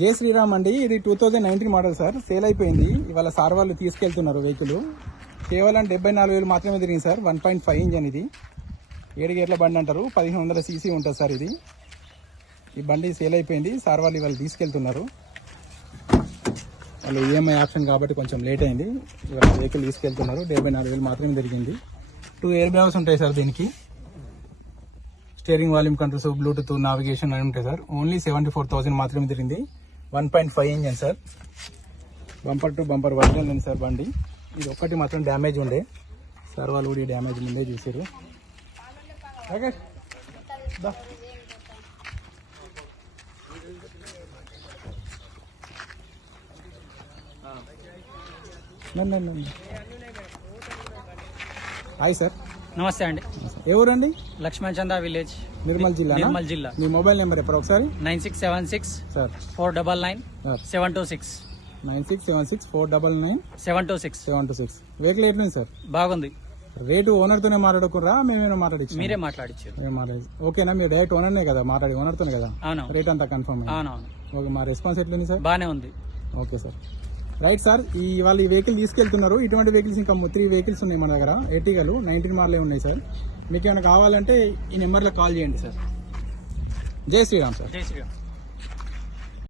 జై శ్రీరామ్ అండి. ఇది two thousand nineteen model sir. Sale అయిపోయింది. ఇవాళ సార్ వాళ్ళు తీసుకెళ్తున్నారు వెహికల్. కేవలం డెబ్బై నాలుగు వేలు మాత్రమే తిరిగింది sir. One point five engine ఇది. ఏడు గేట్ల బండి అంటారు. పదిహేను వందల సీసీ ఉంటుంది సార్ ఇది. ఈ బండి సేల్ అయిపోయింది. సార్ వాళ్ళు ఇవాళ తీసుకెళ్తున్నారు. వాళ్ళు ఈఎంఐ ఆప్షన్ కాబట్టి కొంచెం లేట్ అయింది. ఇవాళ వెహికల్ తీసుకెళ్తున్నారు. డెబ్బై నాలుగు వేలు మాత్రమే తిరిగింది. టూ ఎయిర్ బ్యాగ్స్ ఉంటాయి సార్ దీనికి. Steering volume controls bluetooth navigation అని ఉంటాయి sir. Only seventy four thousand మాత్రమే తిరిగింది. One point five engine sir. Bumper to bumper version ఉంది సార్ బండి. ఇది ఒక్కటి మాత్రం డ్యామేజ్ ఉండే. సార్ వాళ్ళు కూడా డ్యామేజ్ ముందే చూసారు రాకేష్, హాయ్ సార్. నమస్తే అండి. ఏ ఊరండి? లక్ష్మణ్ చందా విలేజ్. నిర్మల్ జిల్లా నిర్మల్ జిల్లా. మీ మొబైల్ నెంబర్ ఎప్పుడు? ఒకసారి. Nine six seven six sir. Four double nine sir. Seven two six. Nine six seven six four double nine seven two six. Seven two six. Vehicle ఎట్లుంది sir? బాగుంది. రేటు ఓనర్తోనే మాట్లాడుకుర్రా? మేమేమైనా మాట్లాడించాం మీరే మాట్లాడిచ్చారు మేము మాట్లాడి ఓకేనా? మీరు డైరెక్ట్ ఓనర్నే కదా మాట్లాడి ఓనర్తోనే కదా? అవును రేట్ అంతా కన్ఫర్మ్ అవునవును. ఓకే మా రెస్పాన్స్ ఎట్లుంది సార్? బాగానే ఉంది. Okay sir. రైట్ సార్ ఈ వాళ్ళు ఈ వెహికల్ తీసుకెళ్తున్నారు. ఇటువంటి వెహికల్స్ ఇంకా త్రీ వెహికల్స్ ఉన్నాయి మన దగ్గర. ఎర్టిగలు నైన్టీన్ మార్లే ఉన్నాయి సార్ మీకు ఏమైనా కావాలంటే ఈ నెంబర్లో కాల్ చేయండి సార్ జై శ్రీరామ్ సార్ జై శ్రీరామ్.